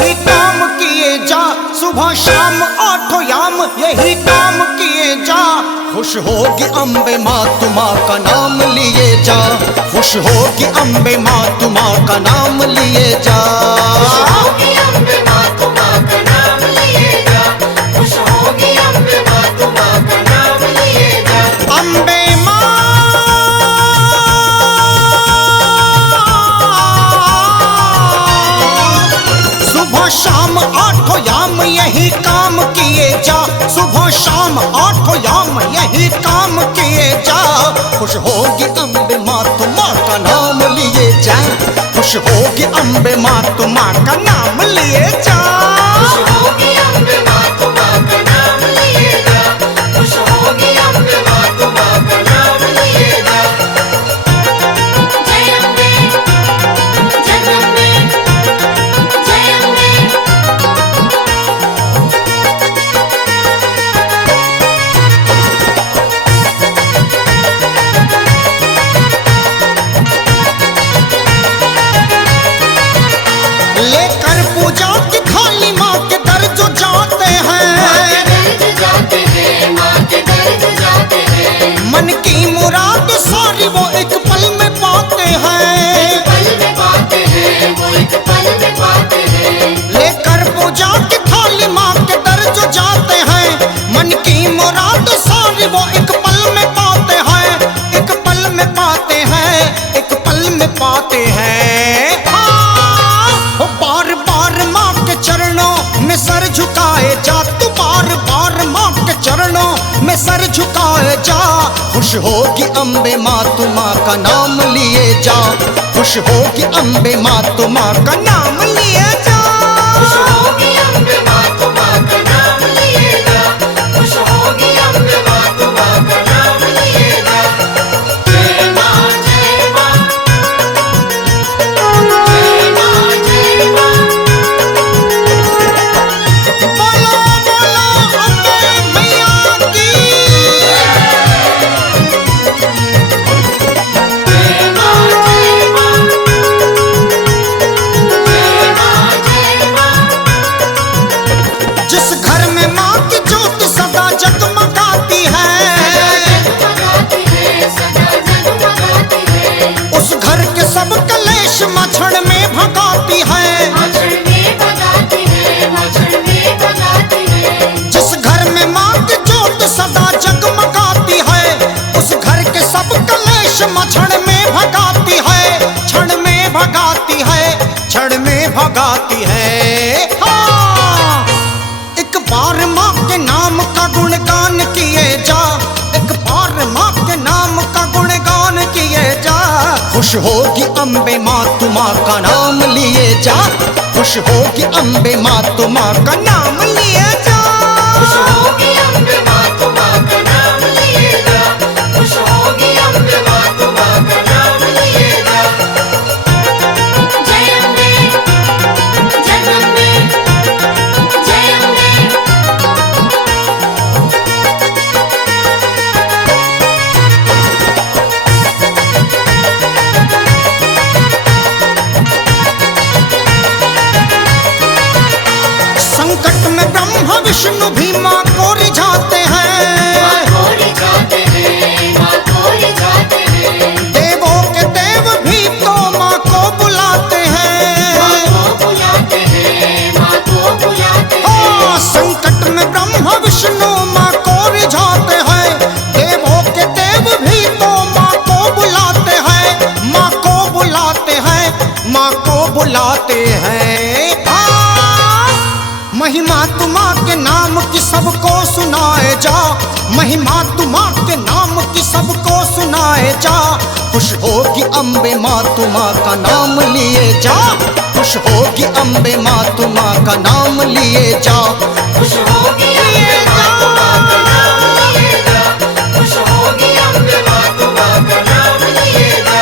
यही काम किए जा, सुबह शाम आठों याम यही काम किए जा। खुश होगी अम्बे माँ तुम माँ का नाम लिए जा, खुश होगी अम्बे माँ तुम माँ का नाम लिए जा। खुश होगी अम्बे माँ तुम माँ का नाम लिए जा, खुश होगी अम्बे माँ तुम माँ का नाम लिए जा। अम्बे माँ सुबह शाम आठों याम यही काम किए जा, सुबह शाम आठों याम यही काम किए जा। खुश होगी अम्बे माँ तुम माँ का नाम लिए जा, खुश होगी अम्बे माँ तुम माँ का नाम लिए जा। खुश होगी अम्बे माँ तुम माँ का नाम लिए जा, खुश होगी अम्बे माँ तुम माँ का नाम लिए जा। जय अम्बे जगदम्बे जय अम्बे। लेकर पूजा की थाली माँ के दर जो जाते हैं, माँ के दर जाते हैं, माँ के दर जाते हैं। मन की मुराद सारी वो एक पल में पाते हैं। एक पल में पाते हैं, वो एक पल में पाते हैं। लेकर पूजा की थाली माँ के दर जो जाते हैं, मन की मुराद सारी वो एक पल में पाते हैं, एक पल में पाते हैं, एक पल में पाते हैं। हाँ, बार बार माँ के चरणों में सर झुकाए जा, तू बार बार माँ के चरणों में सर झुकाए जा। खुश होगी अम्बे माँ तू माँ का नाम लिए जा, खुश होगी अम्बे माँ तू माँ का नाम लिए जा। खुश होगी अम्बे माँ तुम माँ का नाम लिए जा, खुश होगी अम्बे माँ तुम माँ का नाम लिए जा। जय माँ जय माँ जय माँ जय माँ। बोलो बोलो अम्बे मैया की। जय माँ जय माँ जय माँ जय माँ। जिस घर में माँ की ज्योत सदा जगमगाती है, जगमगाती है, सदा जगमगाती है। उस घर के सब कलेश मछड़ में भगाती है। मछड़ में भगाती है, मछड़ में भगाती है। जिस घर में माँ की ज्योत सदा जगमगाती है, उस घर के सब कलेश मछड़ में भगाती है, क्षण में भगाती है, क्षण में भगाती है। हाँ, एक बार माँ के नाम का गुणगान किए जा, एक बार माँ के नाम का गुणगान किए जा। खुश होगी अम्बे माँ तू माँ का नाम लिए जा, खुश होगी अम्बे माँ तू माँ का नाम लिए जा। खुश होगी अम्बे माँ तुम माँ का नाम लिए जा, खुश होगी अम्बे माँ तुम माँ का नाम लिए जा। जय अम्बे जगदम्बे जय अम्बे। संकट में ब्रह्मा विष्णु भी माँ को रिझाते माँ हैं, को रिझाते हैं, माँ को रिझाते हैं। देवों के देव भी तो माँ को बुलाते माँ हैं। को बुलाते हैं, माँ को बुलाते हैं। हाँ, संकट में ब्रह्मा विष्णु माँ को रिझाते हैं, देवों के देव भी तो माँ को बुलाते हैं, माँ को बुलाते हैं, माँ को बुलाते हैं। हाँ, महिमा तुमा के नाम की सबको सुनाए जा, महिमा तुमा के नाम की सबको सुनाए जा। खुश होगी अम्बे माँ तू माँ का नाम लिए जा, खुश होगी अम्बे माँ तू माँ का नाम लिए जा। खुश होगी अम्बे माँ तुम माँ का नाम लिए जा, खुश होगी अम्बे माँ तुम माँ का नाम लिए जा।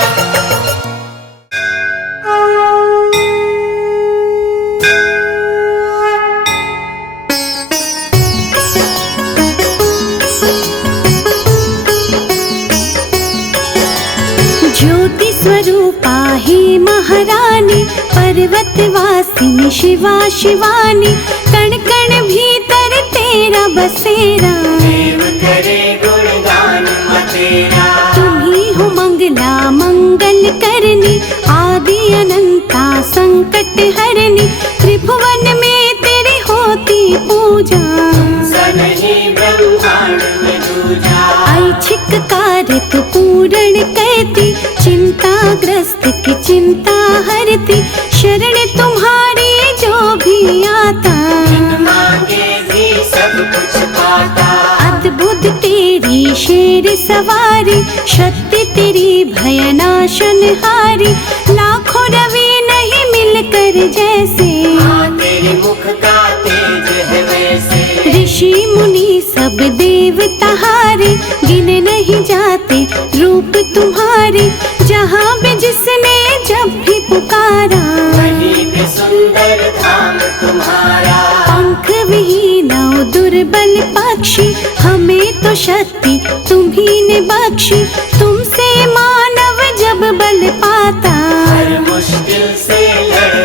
ज्योति स्वरूपा ही महारानी पर्वत वाली वासिनी शिवा शिवानी, कण कण भीतर तेरा बसेरा। देव करे गुणगान तेरा, तुम्ही हो मंगला मंगल करनी, आदि अनंता संकट हरनी, त्रिभुवन में तेरी होती पूजा। सनहि ब्रह्मांड में दूजा, ऐच्छिक कार्य तू पूर्ण करती, चिंताग्रस्त की चिंता हरती, शरण तुम्हारी जो भी आता। मांगे भी सब कुछ पाता, अद्भुत तेरी शेर सवारी, शक्ति तेरी भयनाशन हारी, लाखों रवि नहीं मिलकर जैसे। हाँ तेरे मुख का तेज है वैसे, ऋषि मुनि सब देवता हारे, गिने नहीं जाते रूप तुम्हारे, जहाँ भी जिसने जब भी पुकारा। वहीं पे सुंदर धाम तुम्हारा, पंख विहीन और दुर्बल पक्षी, हमें तो शक्ति तुम्ही ने बख्शी, तुमसे मानव जब बल पाता। हर मुश्किल से लड़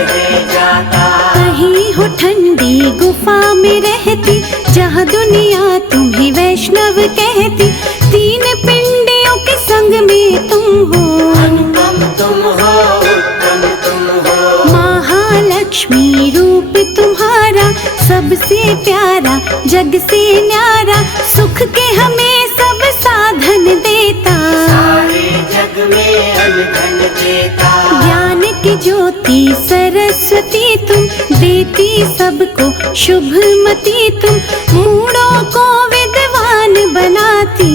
जाता, कहीं हो ठंडी गुफा में रहती, जहाँ दुनिया तुम्हें वैष्णव कहती, तीन पिंडियों के संग में तुम हो। अनुपम तुम हो, उत्तम तुम हो, महालक्ष्मी रूप तुम्हारा, सबसे प्यारा जग से न्यारा, सुख के हमें सब साधन देता। सारे जग में अनधन देता, ज्ञान की ज्योति सरस्वती तुम, देती सबको शुभमती तुम, मूढ़ों को विद्वान बनाती।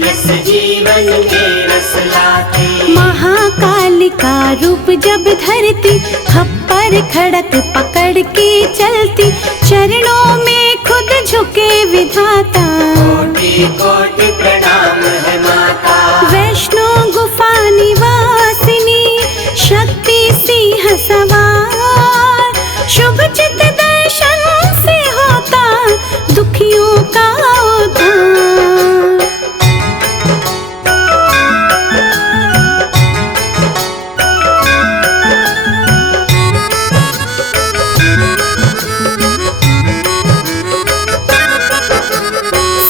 रस जीवन में रस लाती, महाकाल का रूप जब धरती, खप्पर खड़क पकड़ के चलती, चरणों में खुद झुके विधाता। कोटि कोटि प्रणाम है माता, वैष्णो गुफा निवासिनी, शक्ति सिंह सवार, शुभ चित दर्शन से होता दुखियों का उद्धार।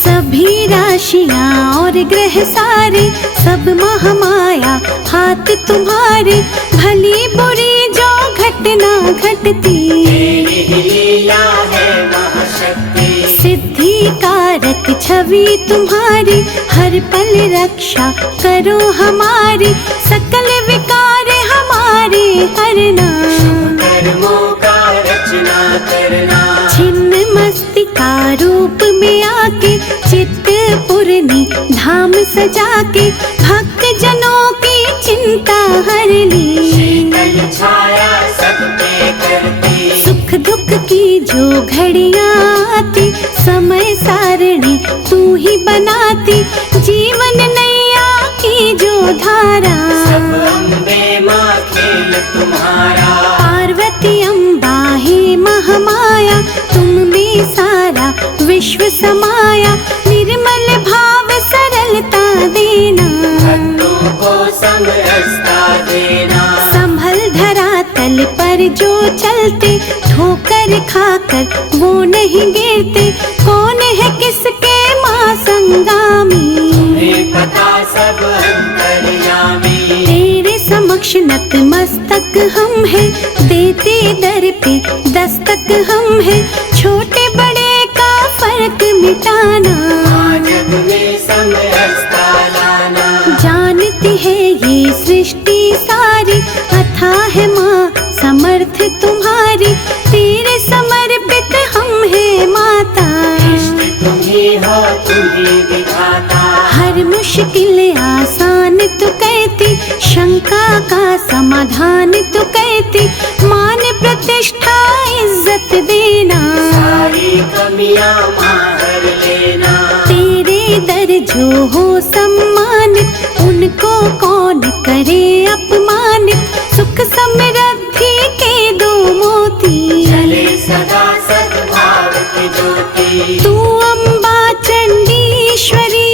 सभी राशियां और ग्रह सारे, सब महामाया हाथ तुम्हारे, भली बुरी जो घटना घटती। तेरी ही लीला है महाशक्ति, सिद्धि कारक छवि तुम्हारी, हर पल रक्षा करो हमारी, सकल विकार हमारे हरना। कर्मों का रचना करना, छिन्न मस्तिका रूप में आके, चित्त पूर्णी धाम सजा के, भक्त जनों की चिंता हर ली। शीतल छाया सब पे करती, सुख दुख की जो घड़ियां आती, समय सारणी तू ही बनाती, जीवन नैया की जो धारा। सब अम्बे माँ खेल तुम्हारा, पार्वती अम्बा हे महामाया, तुम में सारा विश्व समाया, निर्मल भाव सरलता देना। भक्तों को समरसता देना, संभल धरातल पर जो चलते, ठोकर खाकर वो नहीं गिरते, कौन है किसके माँ संगामी। तुम्हें पता सब अंतर्यामी, तेरे समक्ष नतमस्तक हम हैं, देते दर पे दस्तक हम हैं, छोटे बड़े का फर्क मिटाना। जग में समरसता लाना, जानती है ये सृष्टि सारी, अथाह है माँ समर्थ तुम्हारी, तेरे समर्पित हम हैं माता। इष्ट तुम ही हो, तुम ही विधाता, हर मुश्किल आसान तू कहती, शंका का समाधान तू कहती, मान प्रतिष्ठा इज्जत देना। सारी कमियां मार लेना, तेरे दर जो हो सम्मानित, उनको कौन करे अपमानित, सुख समृद्धि के दो मोती। चले सदा सद्भाव की ज्योति, तू अम्बा चंडीश्वरी,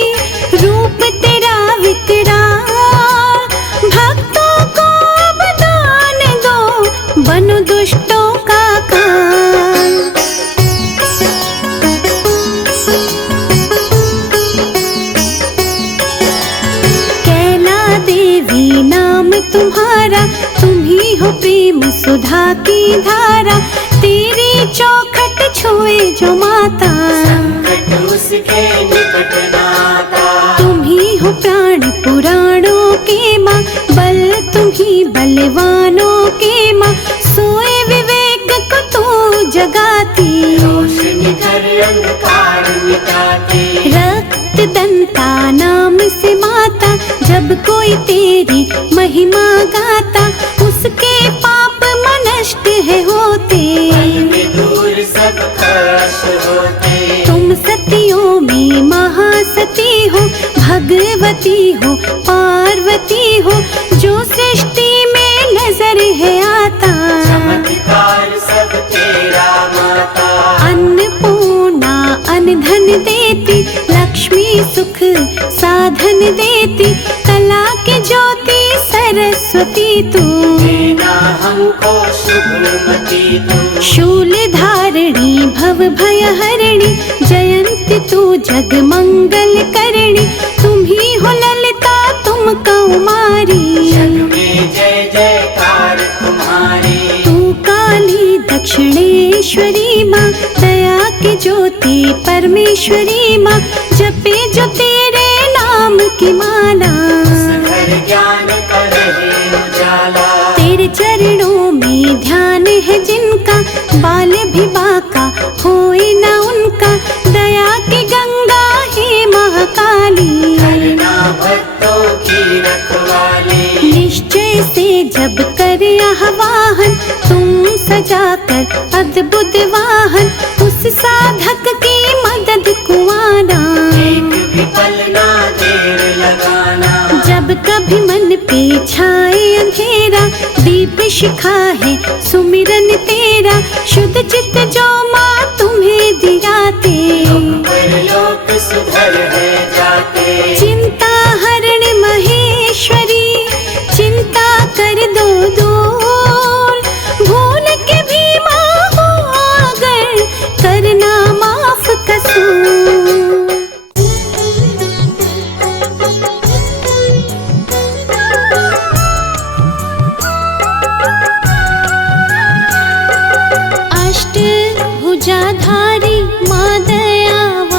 रूप तेरा विकराल, भक्तों को अब दान दो, बनो दुष्टों की धारा, तेरी चौखट छुए जो माता, संकट उसके निकट नाता। तुम ही हो प्राण पुराणों के माँ, बल तुम ही बलवानों के माँ, सोए विवेक को तू जगाती, रोशनी कर अंधकार मिटाती। रक्त दंता नाम से माता, जब कोई तेरी महिमा गाता, उसके पाप नष्ट है होते, मन में दूर सब कष्ट होते। तुम सतियों में महासती हो, भगवती हो, पार्वती हो, जो सृष्टि में नजर है आता, चमत्कार सब तेरा माता। अन्नपूर्णा अन्न धन देती, लक्ष्मी सुख साधन देती, कला की ज्योति सरस्वती तू, देना हमको शुभमती तू। शूल धारिणी भव भय हरिणी, जयंती तू जग मंगल करणी, तुम ही हो ललिता तुम कौमारी, जग में जय जयकार तुम्हारी। तू काली दक्षिणेश्वरी माँ, दया की ज्योति परमेश्वरी माँ, जपे जो तेरे नाम की माला, घर ज्ञान का रहे उजाला। तेरे चरणों में ध्यान है जिनका, बाल भी बाका होए न उनका, दया की गंगा है महाकाली, करना भक्तों की रखवाली। निश्चय से जब करे आह्वान, तुम सजाकर अद्भुत वाहन, उस साधक की मदद को आना, एक भी पल ना देर लगाना। जब कभी मन पे छाए अंधेरा, दीप शिखा है सुमिरन तेरा, शुद्ध चित्त जो माँ तुम्हें दियाते, परलोक सुधर है जाते। चिंता हरण महेश्वरी, चिंता कर दो दूर, भूल के भी माँ हो अगर, करना माफ कसूर। अष्टभुजाधारी माँ दयावान,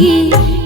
जी